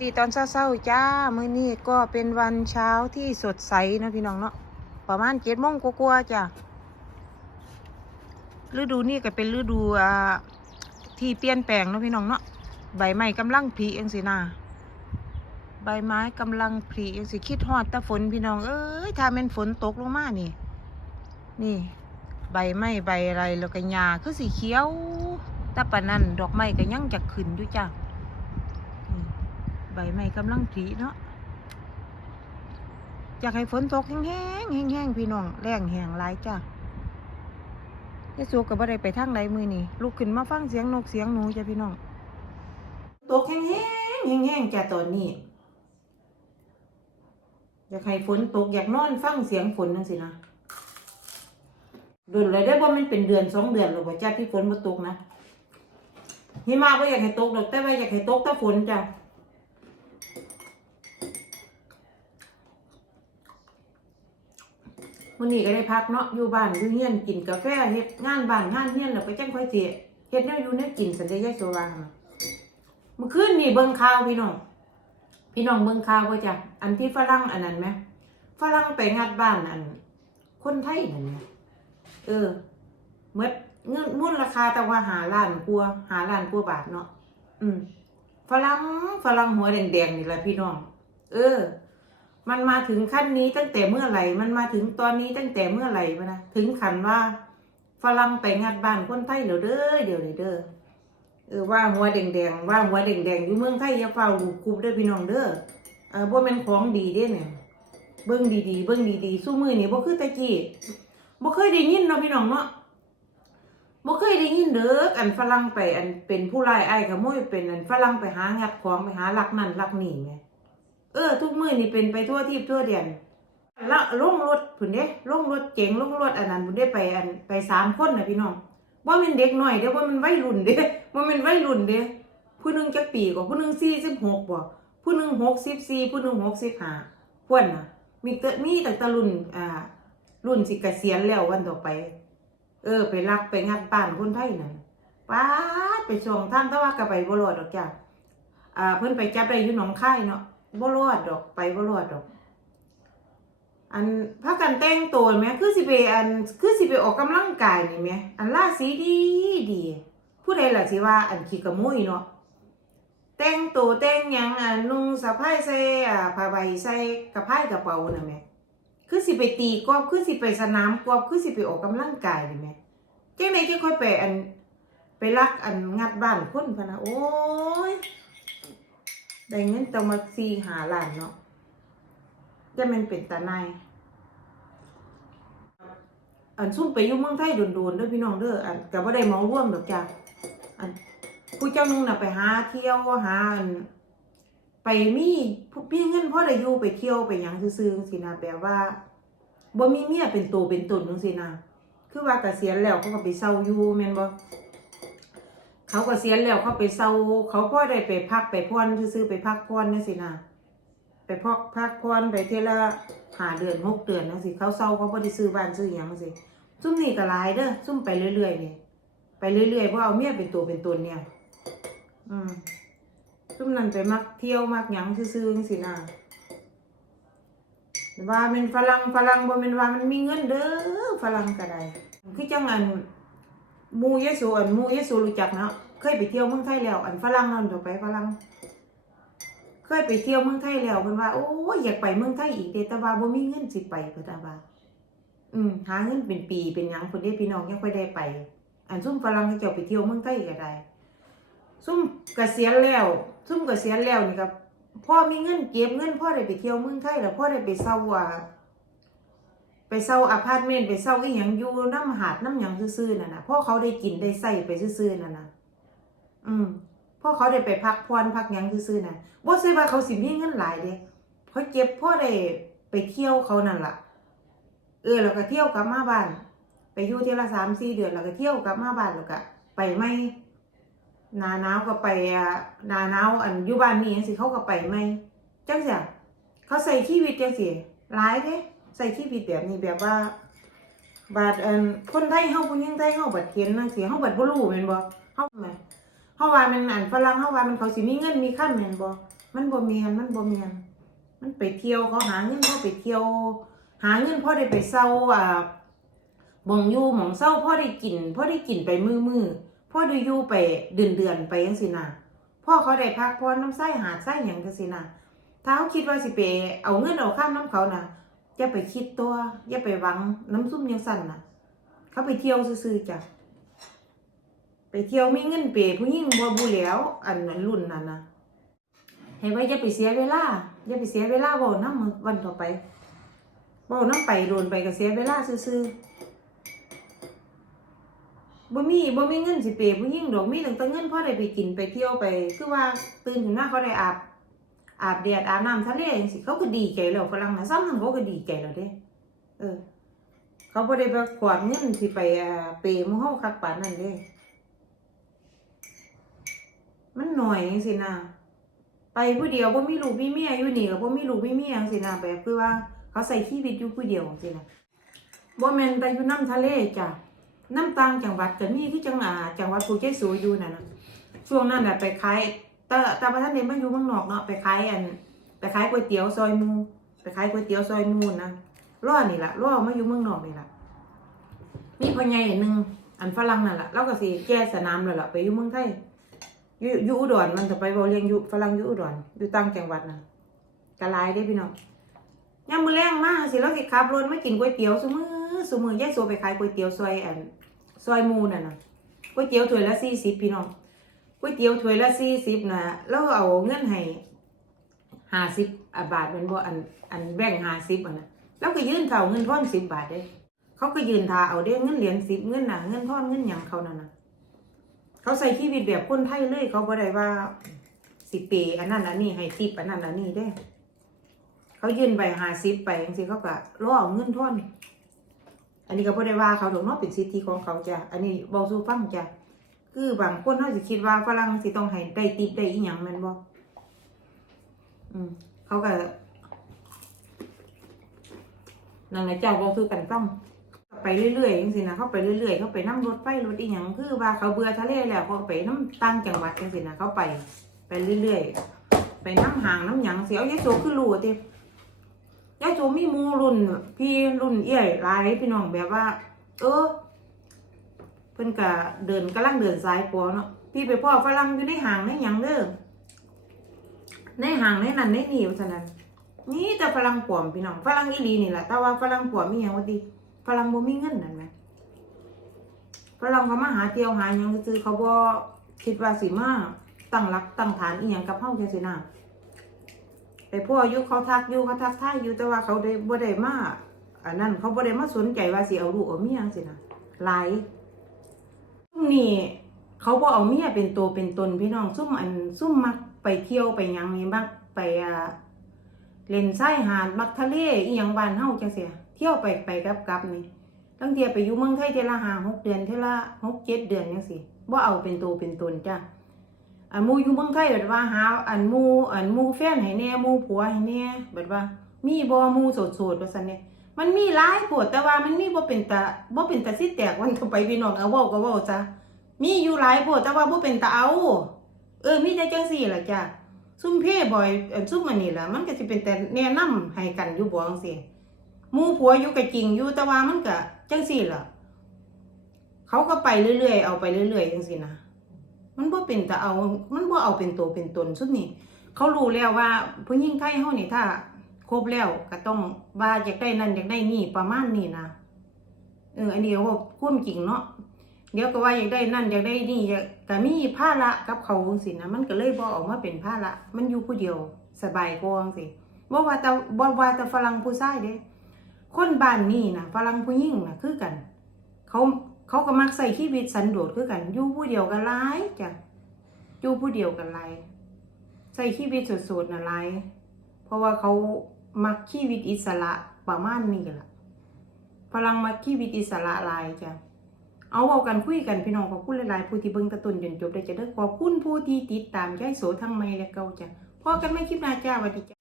ดีตอนเช้าๆจ้า มื้อนี้ก็เป็นวันเช้าที่สดใสนะพี่น้องเนาะ ประมาณเจ็ดโมงกว่าๆจ้ะ ฤดูนี้ก็เป็นฤดูอ่าที่เปลี่ยนแปลงนะพี่น้องเนาะ ใบไม้กำลังผลิเองสินะใบไม้กำลังผลิเองสิคิดฮอดแต่ฝนพี่น้อง เอ้ย ถ้าม่นฝนตกลงมานี่ นี่ ใบไม้ใบอะไรแล้วก็หญ้าคือสีเขียว แต่ปานนั้นดอกไม้ก็ยังจะขึ้นอยู่จ้ะ ใบไม้กำลังผลิเนาะอยากให้ฝนตกแห้งๆแห้งๆพี่น้องแรงแห้งหลายจ้ะยายสูก็บ่ได้ไปทางใดมือนี่ลุกขึ้นมาฟังเสียงนกเสียงหนูจ้ะพี่น้องตกแห้งๆแห้งๆจ้ะตอนนี้อยากให้ฝนตกอยากนอนฟังเสียงฝนนั่นสินะเดือนเลยได้บ่มันเป็นเดือนสองเดือนหรอกว่าจ้าที่ฝนมาตกนะหิมะก็อยากให้ตกดอกแต่ว่าอยากให้ตกแต่ฝนจ้ะ วันนี้ก็ได้พักเนาะอยู่บ้านอยู่เฮียนกินกาแฟเฮ็ดงานบ้านงานเฮียนแล้วก็จังค่อยสิเฮ็ดแนวอยู่แนวกินสันเดยายโซวางเมื่อคืนนี่เบิ่งข่าวพี่น้องพี่น้องเบิ่งข่าวบ่จ้ะอันที่ฝรั่งอันนั้นไหมฝรั่งไปงัดบ้านอัน คนไทยนั่นแหละเออเมื่อเงินมูลราคาแต่ว่าหาล้านกลัวหาล้านกลัวบาทเนาะอืมฝรั่งฝรั่งหัวแดงๆนี่แหละพี่น้อง เออ มันมาถึงขั้นนี้ตั้งแต่เมื่อไหร่ มันมาถึงตอนนี้ตั้งแต่เมื่อไหร่มานะถึงขันว่าฝรั่งไปงัดบ้านคนไทยเดี๋ยวเด้อเดี๋ยวนี้เด้อเออว่าหัวแดงๆว่าหัวแดงๆอยู่เมืองไทยอย่าเฝ้าลูกคุบเด้อพี่น้องเด้อเออบ่แม่นของดีเด้เนี่ยเบิ่งดีๆเบิ่งดีๆสู้มือนี่บ่คือตะกี้บ่เคยได้ยินเนาะพี่น้องเนาะบ่เคยได้ยินเด้ออันฝรั่งไปอันเป็นผู้ร้ายอ้ายขโมยเป็นอันฝรั่งไปหางัดของไปหาลักนั่นลักนี่แหม เออ ทุกมื้อนี่เป็นไปทั่วทิพย์ทั่วแดนละลงรถพุ่นเด้ลงรถเก๋งลงรถอันนั้นพุ่นเด้ไปอันไปสามคนนะพี่น้องบ่แม่นเด็กหน้อยเด้อบ่แม่นวัยรุ่นเด้บ่แม่นวัยรุ่นเด้ผู้หนึ่งจักปีกว่าผู้หนึ่ง46บ่ผู้หนึ่ง64ผู้หนึ่ง65พวนน่ะมีแต่มีแต่ตะรุ่นอ่า รุ่นสิเกษียณแล้ววันต่อไป เออ ไปรักไปงัดบ้านคนไทยนั่นป้าไปส่งท่างแต่ว่าก็ไปบรอดอกจ้ะอ่า เพิ่นไปจับได้อยู่หนองคายเนาะ บ่รอดดอกไปบ่รอดดอก อันพากันแต่งตัวแหมคือสิไปอันคือสิไปออกกำลังกายนี่แหมอันล่าสีดีดีผู้ใดล่ะสิว่าอันขี้กระมุยเนาะแต่งตัวแต่งยังอะนุ่งสะพายใส่อ่าผ้าใบใส่กระพายกระเป๋าน่ะแหมคือสิไปตีกอล์ฟคือสิไปสนามกอล์ฟคือสิไปออกกำลังกายนี่แหม่จังไดจะค่อยไปอันไปลักอันงัดบ้านคนพะนะโอ้ย ได้เงินต้องมาสี่หาล้านเนาะจะมันเป็นตาในอันซุ่มไปอยู่เมืองไทยโดนๆด้อพี่น้องเด้ออันก็บ่ได้เมาร่วมดอกจ้ะอันผู้เจ้านึงน่ะไปหาเที่ยวหาอันไปมีพี่เงินพ่อได้อยู่ไปเที่ยวไปหยังซื่อๆจังซี่นะแบบว่าบ่มีเมียเป็นตัวเป็นตนจังซี่นะคือว่าเกษียณแล้วเขาก็ไปเซาอยู่แม่นบ่ เขาก็เกษียณแล้วเขาไปเซาเขาพ่อได้ไปพักไปพรซื่อไปพักพรจังซี่นะไปพักพักพรไปเที่ยวละหาเดือนหกเดือนจังซี่เขาเซาเขาบ่ได้ซื้อบ้านซื้อหยังจังซี่ซุ่มนี่ก็หลายเด้อซุ่มไปเรื่อยๆนี่ไปเรื่อยๆเพราะเอาเมียเป็นตัวเป็นตนเนี่ย อืมซุ่มนั่นไปมักเที่ยวมักหยังซื่อๆจังซี่นะว่าเป็นฝรั่งฝรั่งบ่แม่นว่ามันมีเงินเด้อฝรั่งก็ได้คือจังอัน มูเยซูอันมูเยซูรู้จักเนาะเคยไปเที่ยวเมืองไทยแล้ว อันฝรั่งนั่นต่อไปฝรั่งเคยไปเที่ยวเมืองไทยแล้วเพิ่นว่าโอ้ยอยากไปเมืองไทยอีกเดต่ว่าบ่มีเงินสิไปเพิ่นว่าอืมหาเงินเป็นปีเป็นหยังเพิ่นเด้พี่น้องยังค่อยได้ไป อันซุ่มฝรั่งเขาเจ้าไปเที่ยวเมืองไทยก็ได้ซุ่มเกษียณแล้วซุ่มเกษียณแล้วนี่ครับพ่อมีเงินเก็บเงินพ่อได้ไปเที่ยวเมืองไทยแล้วพ่อได้ไปเช่าว่า ไปเช่าอพาร์ตเมนต์ไปเช่าอีหยังอยู่น้ำหาดน้ำหยังซื่อๆนั่นนะพ่อเขาได้กินได้ใส่ไปซื่อๆนั่นนะอืมพ่อเขาได้ไปพักผ่อนพักหยังซื่อๆน่ะบ่ใช่ว่าเขาสิมีเงินหลายเด้เขาเก็บพ่อได้ไปเที่ยวเขานั่นล่ะ เออแล้วก็เที่ยวกลับมาบ้าน ไปอยู่เที่ยวละสามสี่เดือนแล้วก็เที่ยวกลับมาบ้านแล้วก็ไปไม่นาหนาวก็ไปนาหนาวอันอยู่บ้านนี่จังสิเขาก็ไปไหมจังเสิเขาใส่ชีวิตจังสิหลายเด้ ใส่ชีวิตแบบนี้แบบว่าบาดอันคนไทยเฮาผู้หญิงไทยเฮาบัดเขียนจังซี่เฮาบัดบ่รู้แม่นบ่เฮาแม่นเฮาว่ามันอันฝรั่งเฮาว่ามันเขาสิมีเงินมีค่ำแม่นบ่มันบ่เมียนมันบ่เมียนมันไปเที่ยวเขาหาเงินเขาไปเที่ยว หาเงินพ่อได้ไปเศร้าอ่าหมองอยู่หมองเศร้าพ่อได้กินพ่อได้กินไปมือมือพ่อได้อยู่ไปเดือนเดือนไปยังสินะพ่อเขาได้พักพรน้ำไส้หาดไส้หยังจังสินะถ้าเขาคิดว่าสิไปเอาเงินเอาข้ามน้ำเขาน่ะ อย่าไปคิดตัวอย่าไปหวังน้ำซุ่มยังสั่นนะเขาไปเที่ยวซื่อจ้ะไปเที่ยวมีเงินเปรผู้หญิงบ่บูแล้ว อันนั้นรุ่นนั้นนะให้ไว้อย่าไปเสียเวลาอย่าไปเสียเวลาเว้านำวันต่อไปบ่น้ำไปโดนไปก็เสียเวลาซื่อๆบ่มีบ่มีเงินสิเปย์ผู้หญิงดอกมีตั้งแต่เงินพ่อได้ไปกินไปเที่ยวไป คือว่าตื่นขึ้นมาเขาได้อาบ อาบแดดอาบน้ำทะเลจังซี่เขาก็ดีใจแล้วฝรั่งนะซ้ำนั้นเขาก็ดีใจแล้วเด้ เออ เขาบ่ได้ไปขวาดเงินสิไปเปย์หมู่เฮาคักปานนั้นเด้ มันหน่อยจังซี่นะไปผู้เดียวบ่มีลูกมีเมียอยู่นี่ก็บ่มีลูกมีเมียจังซี่นะแบบคือว่าเขาใส่ชีวิตอยู่ผู้เดียวจังซี่นะบ่แม่นไปอยู่น้ำทะเลจ้ะน้ำต่างจังหวัดก็มีคือจังอ่าจังหวัดภูเก็ตสูอยู่นั่นนะช่วงนั้นน่ะไปขาย แต่แต่ว่าท่านเด็มาอยู่เมืองนอกเนาะไปขายอันไปขายก๋วยเตี๋ยวซอยมูไปขายก๋วยเตี๋ยวซอยมูนะล่อนี่ละล่อมาอยู่เมืองนอกนี่ละมีพ่อใหญ่หนึ่งอันฝรั่งนั่นล่ะเราก็สิแก้สนามแล้วล่ะไปอยู่เมืองไทยอยู่อยู่อุดรมันจะไปบ่เลียงอยู่ฝรั่งอยู่อุดรอยู่ต่างจังหวัดน่ะกระหลายเด้พี่น้องยามมือแรงมากสิเราสิขับรถมากินก๋วยเตี๋ยวซุมื้อซุมื้อยายโซไปขายก๋วยเตี๋ยวซอยอันซอยมูนั่นน่ะก๋วยเตี๋ยวถ้วยละ40พี่น้อง ก๋วยเตี๋ยวถ้วยละ40น่ะแล้วเอาเงินให้50อะบบาทเป็นบ่อันอันแบ่ง50อะนะแล้วก็ยื่นเท่าเงินทอน10บบาทเด้เขาก็ยืนทาเอาเด้เงินเหรียญ10เงินหน่ะเงินทอนเงินหยังเขานั่นนะเขาใส่ชีวิตแบบคนไทยเลยเขาบ่ได้ว่าสิปย์อันนั้นอันนี้ให้ทิปอันนั้นอันนี้เด้ เขายื่นใบหาซิปไปจังๆเขาก็รอเอาเงินทอน อันนี้ก็บ่ได้ว่าเขาดอกนาะเป็นสิทธิของเขาจ้ะอันนี้เว้าสู่ฟังจ้ะ คือบางคนเฮาสิคิดว่าฝรั่งสิต้องให้ได้ติปได้อีหยังแม่นบ่อืมเขาก็นั่นแหละเจ้าเว้าสู่กันฟังไปเรื่อยๆจังซี่นะเขาไปเรื่อยๆเขาไปนํรถไฟรถอีหยังคือว่าเขาเบื่อทะเลแล้วเขาไปนํต่างจังหวัดจังซี่นะเขาไปไปเรื่อยๆไปน้ำห่างน้ำหยังเสียวยายโสคือรู้ติยายโสมีมูรุ่นพี่รุ่นเอี้ยหลายพี่น้องแบบว่า เออ พิ่นก็เดินกำลังเดินสายปอเนาะพี่ไปพ่อฝรั่งอยู่ในห่างในหยังเด้อในห่างในนั้นในนี่ว่าซั่นนั้นนี่แต่ฝรั่งปลอมพี่น้องฝรั่งอีหลีนี่แหละแต่ว่าฝรั่งปลอมมีหยังว่าติฝรั่งบ่มีเงินนั่นแหมฝรั่งเขามาหาเที่ยวหาหยังซื่อเขาบ่คิดว่าสิมาตั้งรักตั้งฐานอีหยังกับเฮาจังซี่นะไปพ่ออยู่เขาทักอยู่เขาทักทายอยู่แต่ว่าเขาได้บ่ได้มาอันนั้นเขาบ่ได้มาสนใจว่าสิเอาลูกเอาเมียจังซี่นะหลาย นี่เขาบ่เอาเมียเป็นตัวเป็นตนพี่น้องซุ่มอันซุ่มมักไปเที่ยวไปยังนี่มักไปอ่าเล่นชายหาดมักทะเลอีหยังบ้านเฮาจังซี่เที่ยวไปไปกับกับนี่ตั้งเที่ยไปอยู่เมืองไทยเทละ5 6เดือนเทละ6 7เดือนจังซี่บ่เอาเป็นตัวเป็นตนจ้ะอันมูอยู่เมืองไทยแบบว่าหาอันมูอันมูแฟนให้แน่มูผัวให้แน่แบบว่า มีบ่มูโสดๆว่าซั่นเนี่ย มันมีหลายโพดแต่ว่ามันมีบ่เป็นตาบ่เป็นตาสิแตกวันต่อไปพี่น้องเอาเว้าก็เว้าซะมีอยู่หลายโพดแต่ว่าบ่เป็นตาเอา เออมีแต่จังซี่ล่ะจ้ะซุ่มเพ่บ่อยซุ่มอันนี้ล่ะมันก็สิเป็นแต่แนะนำให้กันอยู่บ่จังซี่หมูผัวอยู่ก็จริงอยู่แต่ว่ามันก็จังซี่ล่ะเขาก็ไปเรื่อยๆเอาไปเรื่อยๆจังซี่นะมันบ่เป็นแต่เอา มันบ่เอาเป็นตัวเป็นตนสุดนี่เขารู้แล้วว่าผู้หญิงไทยเฮานี่ถ้า ครบแล้วก็ต้องว่าอยากได้นั่นอยากได้นี่ประมาณนี้นะเอออันนี้ก็ว่าความจริงเนาะเดี๋ยวก็ว่าอยากได้นั่นอยากได้นี่อยากก็มีภาระกับเขาจังซี่นะมันก็เลยบ่ออกมาเป็นภาระมันอยู่ผู้เดียวสบายกว่างซี่บ่ว่าแต่บ่ว่าแต่ฝรั่งผู้ชายเด้คนบ้านนี้นะฝรั่งผู้หญิงนะคือกัน เขาเขาก็มักใส่ชีวิตสันโดษคือกันอยู่ผู้เดียวกันหลายจ้ะอยู่ผู้เดียวกันหลายใส่ชีวิตสุดๆนะหลายเพราะว่าเขา มักชีวิตอิสระประมาณนี้ล่ะพลังมักชีวิตอิสระลายจ้ะเอาเอากันคุยกันพี่น้องขอบคุณหลายๆผู้ที่เบิ่งตะต้นจนจบได้จะได้อขอบคุณผู้ที่ติดตามยายโสทั้งไม่และเก่าจ้ะพอกันไม่คลิปหน้าจ้าวันดีจ้ะ